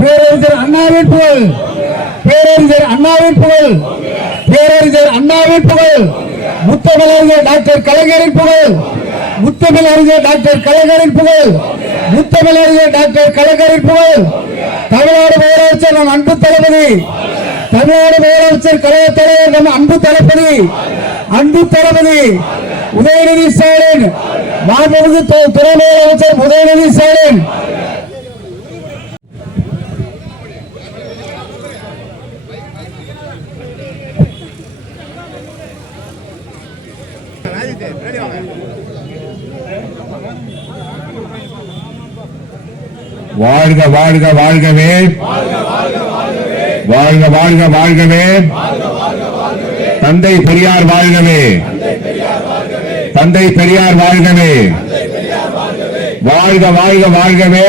பேரறிஞர் அண்ணாவின் புகழ், பேரறிஞர் அண்ணாவின் புகழ், பேரறிஞர் அண்ணாவின் புகழ், முத்தமிழறிஞர் டாக்டர் கலைஞரின் புகழ், முத்தமிழறிஞர் டாக்டர் கலைஞரின் புகழ், முத்தமிழறிஞர் டாக்டர் கலைஞரின் புகழ். தமிழ்நாடு முதலமைச்சர் நம் அன்பு தளபதி, தமிழ்நாடு முதலமைச்சர் கழக தலைவர் நம் அன்பு தளபதி, அன்பு தளபதி உதயநிதி ஸ்டாலின், மாண்புமிகு துணை முதலமைச்சர் உதயநிதி ஸ்டாலின். வாழ்க வாழ்க வாழ்கவே, வாழ்க வாழ்க வாழ்கவே, தந்தை பெரியார் வாழ்கவே, தந்தை பெரியார் வாழ்கவே, வாழ்க வாழ்க வாழ்கவே,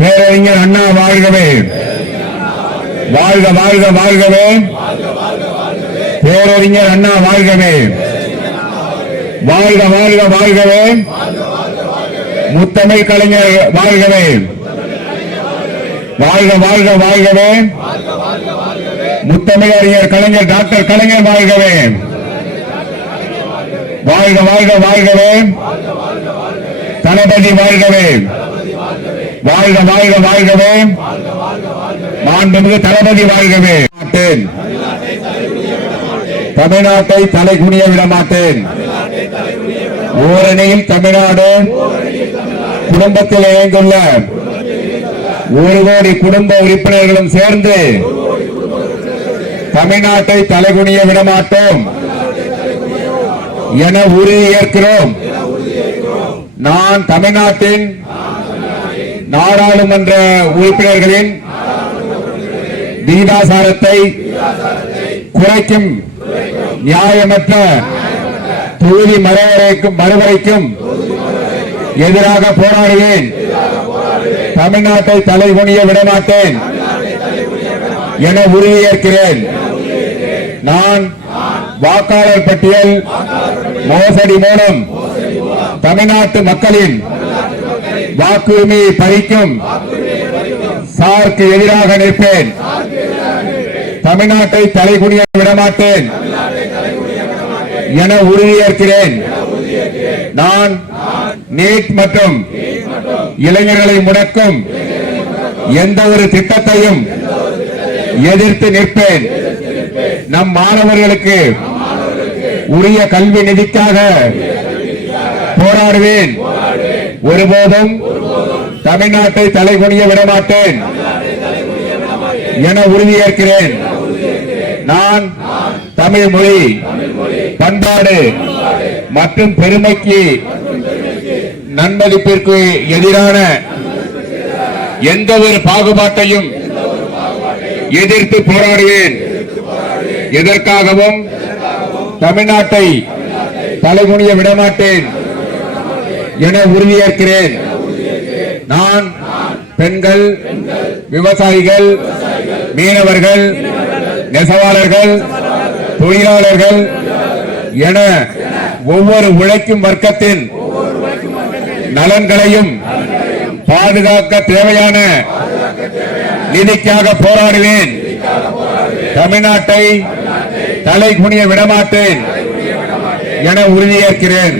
பேரறிஞர் அண்ணா வாழ்கவே, வாழ்க வாழ்க வாழ்கவே, பேரறிஞர் அண்ணா வாழ்கவே, வாழ்க வாழ்க வாழ்கவே, முத்தமிழ் கலைஞர் வாழ்கவே, வாழ்க வாழ்க வாழ்கவே, முத்தமிழ் அறிஞர் கலைஞர் டாக்டர் கலைஞர் வாழ்கவே, வாழ்க வாழ்க வாழ்கவே, தளபதி வாழ்கவே, வாழ்க வாழ்க வாழ்கவே, மாண்புமிகு தளபதி வாழ்கவே. தமிழ்நாட்டை தலைகுனிய விட மாட்டேன். ஓரணியில் தமிழ்நாடு குடும்பத்தில் இணைந்துள்ள 1 கோடி குடும்ப உறுப்பினர்களும் சேர்ந்து தமிழ்நாட்டை தலைகுனிய விடமாட்டோம் என உறுதி ஏற்கிறோம். நான் தமிழ்நாட்டின் நாடாளுமன்ற உறுப்பினர்களின் விகிதாசாரத்தை குறைக்கும் நியாயமற்ற தொகுதி மறுவரைக்கும் எதிராக போராடுவேன். தமிழ்நாட்டை தலைகுனிய விடமாட்டேன் என உறுதியேற்கிறேன். நான் வாக்காளர் பட்டியல் மோசடி மூலம் தமிழ்நாட்டு மக்களின் வாக்குரிமையை பறிக்கும் சாருக்கு எதிராக நிற்பேன். தமிழ்நாட்டை தலைகுனிய விடமாட்டேன் என உறுதியேற்கிறேன். நான் நீட் மற்றும் இளைஞர்களை முடக்கும் எந்த ஒரு திட்டத்தையும் எதிர்த்து நிற்பேன். நம் மாணவர்களுக்கு உரிய கல்வி நிதிக்காக போராடுவேன். ஒருபோதும் தமிழ்நாட்டை தலைகுனிய விடமாட்டேன் என உறுதியேற்கிறேன். நான் தமிழ் மொழி, பண்பாடு மற்றும் பெருமைக்கு நன்மதிப்பிற்கு எதிரான எந்த ஒரு பாகுபாட்டையும் எதிர்த்து போராடுவேன். எதற்காகவும் தமிழ்நாட்டை தலைகுனிய விடமாட்டேன் என உறுதியேற்கிறேன். நான் பெண்கள், விவசாயிகள், மீனவர்கள், நெசவாளர்கள், தொழிலாளர்கள் என ஒவ்வொரு உழைக்கும் வர்க்கத்தின் நலன்களையும் பாதுகாக்க தேவையான நிதிக்காக போராடுவேன். தமிழ்நாட்டை தலைகுனிய விடமாட்டேன் என உறுதியேற்கிறேன்.